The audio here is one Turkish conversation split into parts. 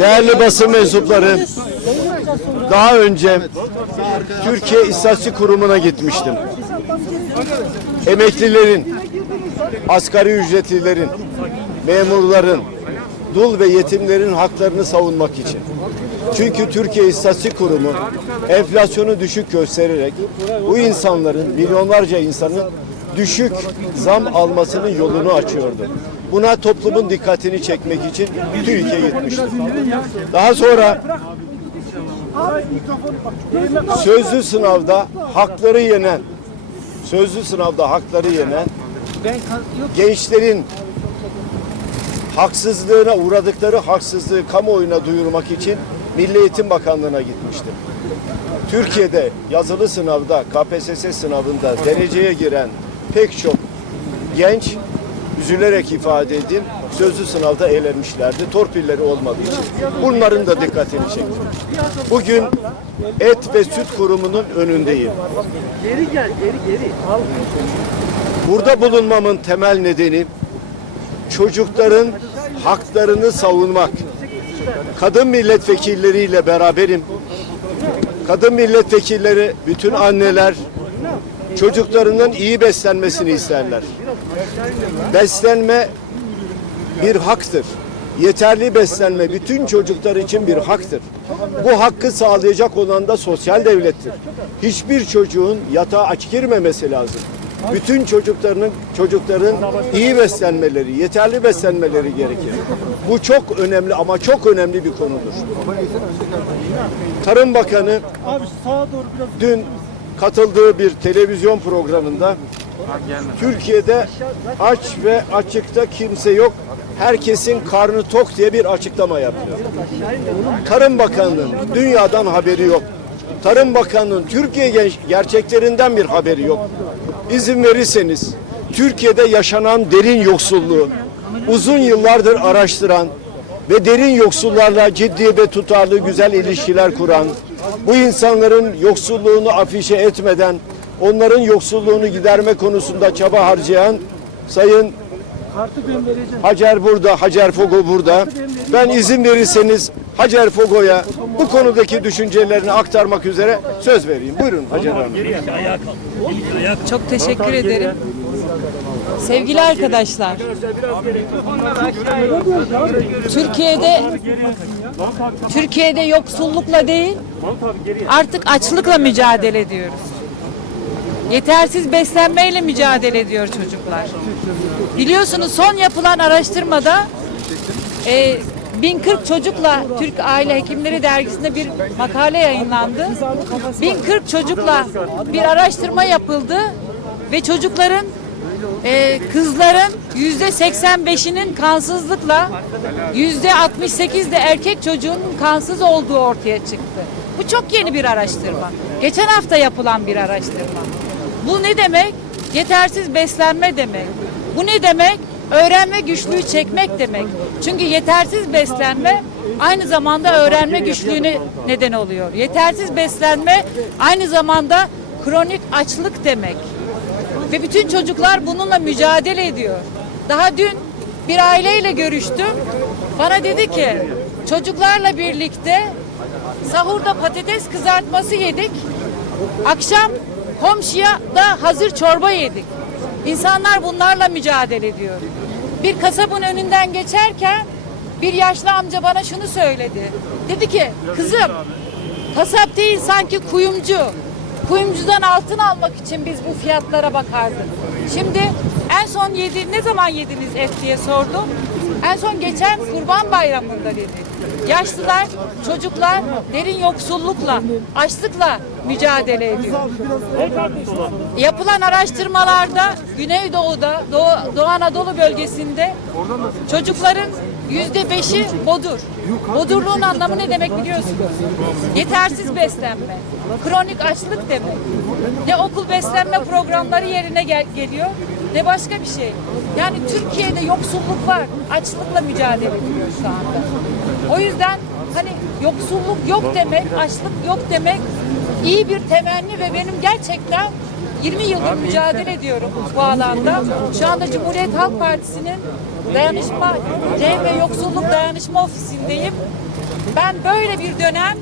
Değerli basın mensupları, daha önce Türkiye İstatistik Kurumu'na gitmiştim. Emeklilerin, asgari ücretlilerin, memurların, dul ve yetimlerin haklarını savunmak için. Çünkü Türkiye İstatistik Kurumu enflasyonu düşük göstererek bu insanların, milyonlarca insanın düşük zam almasının yolunu açıyordu. Buna toplumun dikkatini çekmek için Türkiye gitmişti. Daha sonra sözlü sınavda hakları yenen, sözlü sınavda hakları yenen gençlerin haksızlığına uğradıkları haksızlığı kamuoyuna duyurmak için Milli Eğitim Bakanlığı'na gitmiştim. Türkiye'de yazılı sınavda, KPSS sınavında dereceye giren pek çok genç üzülerek ifade edeyim sözlü sınavda eğlenmişlerdi. Torpilleri olmadığı için. Bunların da dikkatini çektim. Bugün Et ve Süt Kurumu'nun önündeyim. Geri gel, geri geri. Al. Burada bulunmamın temel nedeni çocukların haklarını savunmak. Kadın milletvekilleriyle beraberim. Kadın milletvekilleri, bütün anneler çocuklarının iyi beslenmesini isterler. Beslenme bir haktır. Yeterli beslenme bütün çocuklar için bir haktır. Bu hakkı sağlayacak olan da sosyal devlettir. Hiçbir çocuğun yatağa aç girmemesi lazım. Bütün çocukların çocukların iyi beslenmeleri, yeterli beslenmeleri gerekir. Bu çok önemli ama çok önemli bir konudur. Tarım Bakanı dün katıldığı bir televizyon programında Türkiye'de aç ve açıkta kimse yok. Herkesin karnı tok diye bir açıklama yapıyor. Tarım Bakanı'nın dünyadan haberi yok. Tarım Bakanı'nın Türkiye genç- gerçeklerinden bir haberi yok. İzin verirseniz Türkiye'de yaşanan derin yoksulluğu uzun yıllardır araştıran ve derin yoksullarla ciddi ve tutarlı güzel ilişkiler kuran, bu insanların yoksulluğunu afişe etmeden onların yoksulluğunu giderme konusunda çaba harcayan Sayın. Hacer burada, Hacer Fogo burada. Ben izin verirseniz Hacer Fogo'ya bu konudaki düşüncelerini aktarmak üzere söz vereyim. Buyurun Hacer Hanım. Çok teşekkür ederim. Sevgili arkadaşlar, Türkiye'de Türkiye'de yoksullukla değil, artık açlıkla mücadele ediyoruz. Yetersiz beslenmeyle mücadele ediyor çocuklar. Biliyorsunuz son yapılan araştırmada e, 1040 çocukla Türk Aile Hekimleri Dergisi'nde bir makale yayınlandı. 1040 çocukla bir araştırma yapıldı ve çocukların e, kızların yüzde 85'inin kansızlıkla yüzde 68 de erkek çocuğun kansız olduğu ortaya çıktı. Bu çok yeni bir araştırma. Geçen hafta yapılan bir araştırma. Bu ne demek? Yetersiz beslenme demek. Bu ne demek? Öğrenme güçlüğü çekmek demek. Çünkü yetersiz beslenme aynı zamanda öğrenme güçlüğüne neden oluyor. Yetersiz beslenme aynı zamanda kronik açlık demek. Ve bütün çocuklar bununla mücadele ediyor. Daha dün bir aileyle görüştüm. Bana dedi ki çocuklarla birlikte sahurda patates kızartması yedik. Akşam komşuya da hazır çorba yedik. İnsanlar bunlarla mücadele ediyor. Bir kasabın önünden geçerken bir yaşlı amca bana şunu söyledi. Dedi ki kızım kasap değil sanki kuyumcu. Kuyumcudan altın almak için biz bu fiyatlara bakardık. Şimdi en son yedi, ne zaman yediniz et diye sordum. En son geçen kurban bayramında dedi. Yaşlılar, çocuklar derin yoksullukla, açlıkla mücadele ediyor. Yapılan araştırmalarda Güneydoğu'da, Doğu, Doğu Anadolu bölgesinde çocukların yüzde beşi bodur. Bodurluğun anlamı ne demek biliyorsunuz? Yetersiz beslenme, kronik açlık demek. Ne okul beslenme programları yerine gel- geliyor ne başka bir şey. Yani Türkiye'de yoksulluk var, açlıkla mücadele ediyoruz şu anda. O yüzden hani yoksulluk yok demek, açlık yok demek iyi bir temenni ve benim gerçekten 20 yıldır mücadele ediyorum bu alanda. Şu anda Cumhuriyet Halk Partisi'nin dayanışma, CHP Yoksulluk Dayanışma Ofisi'ndeyim. Ben böyle bir dönem,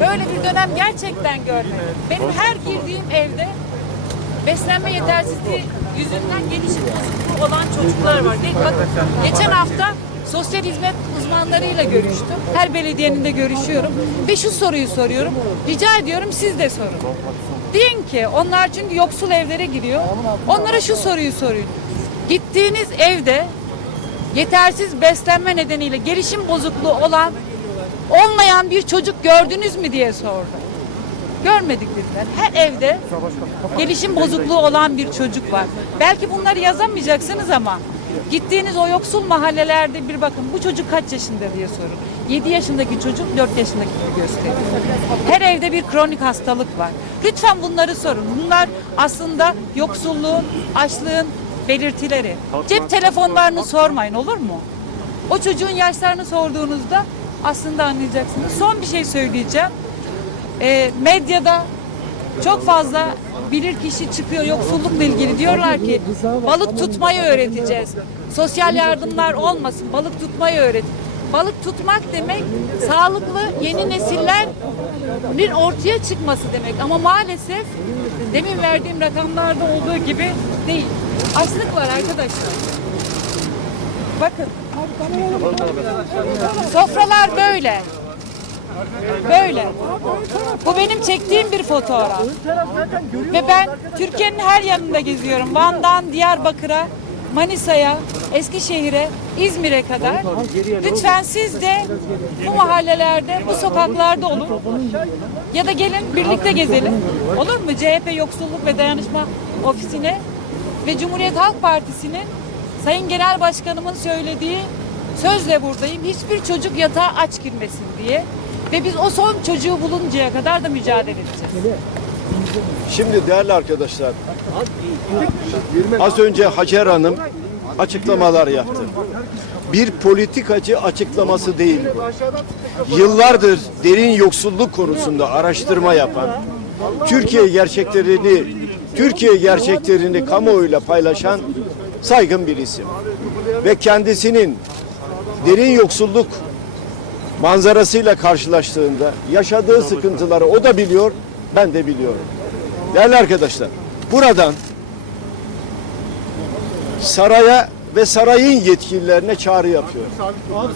böyle bir dönem gerçekten görmedim. Benim her girdiğim evde beslenme yetersizliği yüzünden gelişim bozukluğu olan çocuklar var. Bak, geçen hafta sosyal hizmet uzmanlarıyla görüştüm. Her belediyenin de görüşüyorum. Ve şu soruyu soruyorum. Rica ediyorum siz de sorun. Deyin ki onlar çünkü yoksul evlere giriyor. Onlara şu soruyu sorun. Gittiğiniz evde yetersiz beslenme nedeniyle gelişim bozukluğu olan olmayan bir çocuk gördünüz mü diye sordu. Görmedik dediler. Her evde gelişim bozukluğu olan bir çocuk var. Belki bunları yazamayacaksınız ama gittiğiniz o yoksul mahallelerde bir bakın bu çocuk kaç yaşında diye sorun. 7 yaşındaki çocuk 4 yaşındaki gibi gösteriyor. Her evde bir kronik hastalık var. Lütfen bunları sorun. Bunlar aslında yoksulluğun, açlığın belirtileri. Cep telefonlarını sormayın olur mu? O çocuğun yaşlarını sorduğunuzda aslında anlayacaksınız. Son bir şey söyleyeceğim. Ee, medyada çok fazla bilir kişi çıkıyor yoksullukla ilgili diyorlar ki balık tutmayı öğreteceğiz. Sosyal yardımlar olmasın balık tutmayı öğret. Balık tutmak demek sağlıklı yeni nesillerin ortaya çıkması demek ama maalesef demin verdiğim rakamlarda olduğu gibi değil. Açlık var arkadaşlar. Bakın. Sofralar böyle. Böyle. Bu benim çektiğim bir fotoğraf. Ve ben Türkiye'nin her yanında geziyorum. Van'dan Diyarbakır'a, Manisa'ya, Eskişehir'e, İzmir'e kadar. Lütfen siz de bu mahallelerde, bu sokaklarda olun. Ya da gelin birlikte gezelim. Olur mu? CHP Yoksulluk ve Dayanışma Ofisi'ne ve Cumhuriyet Halk Partisi'nin Sayın Genel Başkanımın söylediği sözle buradayım. Hiçbir çocuk yatağa aç girmesin diye. Ve biz o son çocuğu buluncaya kadar da mücadele edeceğiz. Şimdi değerli arkadaşlar, az önce Hacer Hanım açıklamalar yaptı. Bir politikacı açıklaması değil. bu. Yıllardır derin yoksulluk konusunda araştırma yapan, Türkiye gerçeklerini Türkiye gerçeklerini kamuoyuyla paylaşan saygın bir isim. Ve kendisinin derin yoksulluk manzarasıyla karşılaştığında yaşadığı sıkıntıları o da biliyor, ben de biliyorum. Değerli arkadaşlar, buradan saraya ve sarayın yetkililerine çağrı yapıyor.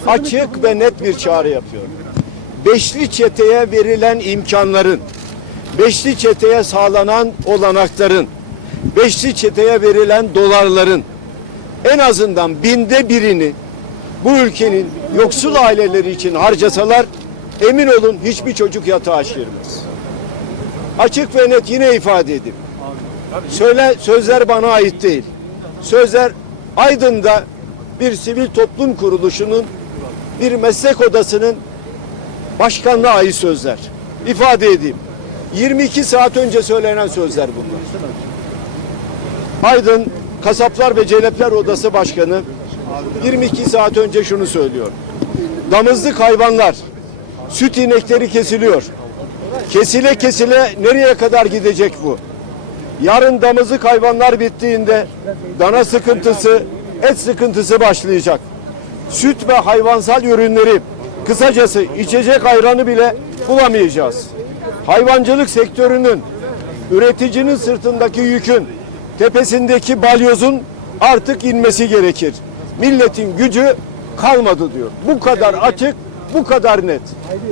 Açık ve net bir çağrı yapıyor. Beşli çeteye verilen imkanların, beşli çeteye sağlanan olanakların, beşli çeteye verilen dolarların en azından binde birini bu ülkenin yoksul aileleri için harcasalar emin olun hiçbir çocuk yatağa girmez. Açık ve net yine ifade edeyim. Söyle sözler bana ait değil. Sözler Aydın'da bir sivil toplum kuruluşunun bir meslek odasının başkanlığa ait sözler. İfade edeyim. 22 saat önce söylenen sözler bunlar. Aydın Kasaplar ve Celepler Odası Başkanı 22 saat önce şunu söylüyor. Damızlık hayvanlar, süt inekleri kesiliyor. Kesile kesile nereye kadar gidecek bu? Yarın damızlık hayvanlar bittiğinde dana sıkıntısı, et sıkıntısı başlayacak. Süt ve hayvansal ürünleri, kısacası içecek ayranı bile bulamayacağız. Hayvancılık sektörünün, üreticinin sırtındaki yükün, tepesindeki balyozun artık inmesi gerekir. Milletin gücü kalmadı diyor. Bu kadar açık, bu kadar net.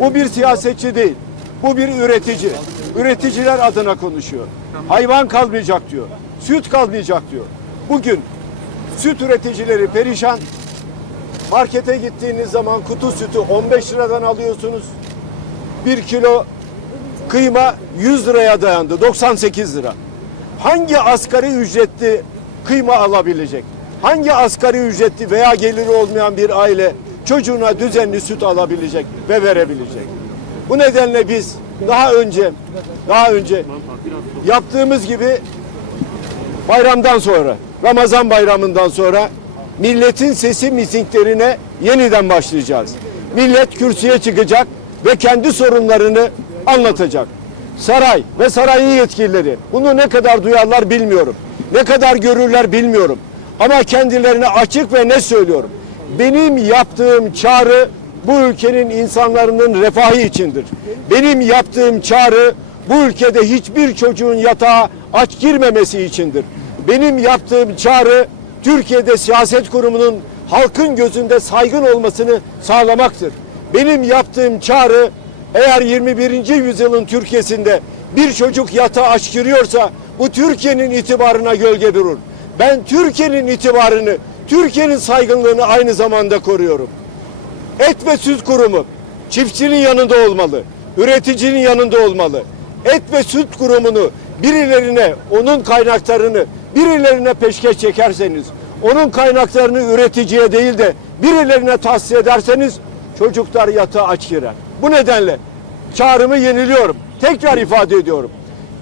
Bu bir siyasetçi değil. Bu bir üretici. Üreticiler adına konuşuyor. Hayvan kalmayacak diyor. Süt kalmayacak diyor. Bugün süt üreticileri perişan. Markete gittiğiniz zaman kutu sütü 15 liradan alıyorsunuz. Bir kilo kıyma 100 liraya dayandı. 98 lira. Hangi asgari ücretli kıyma alabilecek? Hangi asgari ücretli veya geliri olmayan bir aile çocuğuna düzenli süt alabilecek ve verebilecek? Bu nedenle biz daha önce daha önce yaptığımız gibi bayramdan sonra Ramazan bayramından sonra milletin sesi mitinglerine yeniden başlayacağız. Millet kürsüye çıkacak ve kendi sorunlarını anlatacak. Saray ve sarayın yetkilileri bunu ne kadar duyarlar bilmiyorum. Ne kadar görürler bilmiyorum. Ama kendilerine açık ve ne söylüyorum. Benim yaptığım çağrı bu ülkenin insanların refahı içindir. Benim yaptığım çağrı bu ülkede hiçbir çocuğun yatağa aç girmemesi içindir. Benim yaptığım çağrı Türkiye'de siyaset kurumunun halkın gözünde saygın olmasını sağlamaktır. Benim yaptığım çağrı eğer 21. yüzyılın Türkiye'sinde bir çocuk yatağa aç giriyorsa bu Türkiye'nin itibarına gölge durur. Ben Türkiye'nin itibarını, Türkiye'nin saygınlığını aynı zamanda koruyorum. Et ve Süt Kurumu çiftçinin yanında olmalı. Üreticinin yanında olmalı. Et ve Süt Kurumu'nu birilerine, onun kaynaklarını birilerine peşkeş çekerseniz, onun kaynaklarını üreticiye değil de birilerine tahsis ederseniz çocuklar yatağa aç girer. Bu nedenle çağrımı yeniliyorum. Tekrar ifade ediyorum.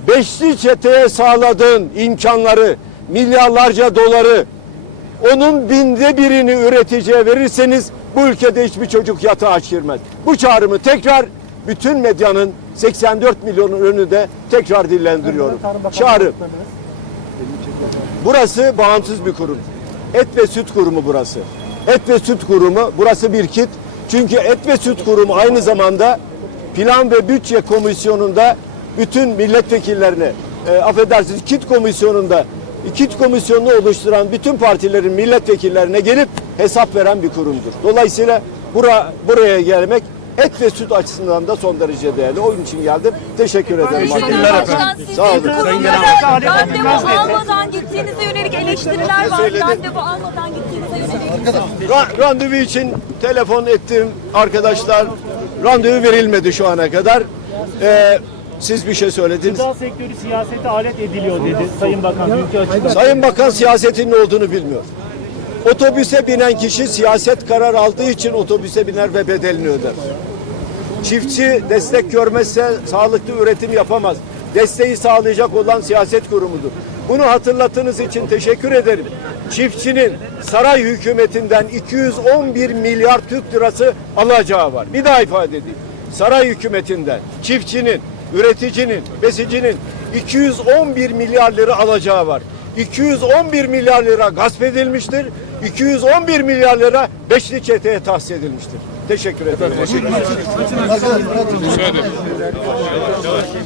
Beşli çeteye sağladığın imkanları, milyarlarca doları onun binde birini üreticiye verirseniz bu ülkede hiçbir çocuk yatağa aç girmez. Bu çağrımı tekrar bütün medyanın 84 milyonun önünde tekrar dillendiriyorum. Çağrı. Burası bağımsız bir kurum. Et ve Süt Kurumu burası. Et ve Süt Kurumu burası bir kit. Çünkü Et ve Süt Kurumu aynı zamanda Plan ve Bütçe Komisyonu'nda bütün milletvekillerine, e, affedersiniz kit komisyonunda kit komisyonunu oluşturan bütün partilerin milletvekillerine gelip hesap veren bir kurumdur. Dolayısıyla bura, buraya gelmek et ve süt açısından da son derece değerli. Onun için geldim. Teşekkür ederim. Teşekkürler efendim. Sağ olun. Randevu almadan gittiğinize yönelik eleştiriler var. Randevu almadan gittiğinize yönelik. Ra- randevu için telefon ettim arkadaşlar. Randevu verilmedi şu ana kadar. Ee, siz bir şey söylediniz. Gıda sektörü siyasete alet ediliyor dedi Sayın Bakan açıklamada. Sayın Bakan siyasetin ne olduğunu bilmiyor. Otobüse binen kişi siyaset karar aldığı için otobüse biner ve bedelini öder. Çiftçi destek görmezse sağlıklı üretim yapamaz. Desteği sağlayacak olan siyaset kurumudur. Bunu hatırlattığınız için teşekkür ederim. Çiftçinin saray hükümetinden 211 milyar Türk lirası alacağı var. Bir daha ifade edeyim. Saray hükümetinden çiftçinin, üreticinin, besicinin 211 milyar lira alacağı var. 211 milyar lira gasp edilmiştir. 211 milyar lira beşli çeteye tahsis edilmiştir. Teşekkür ederim.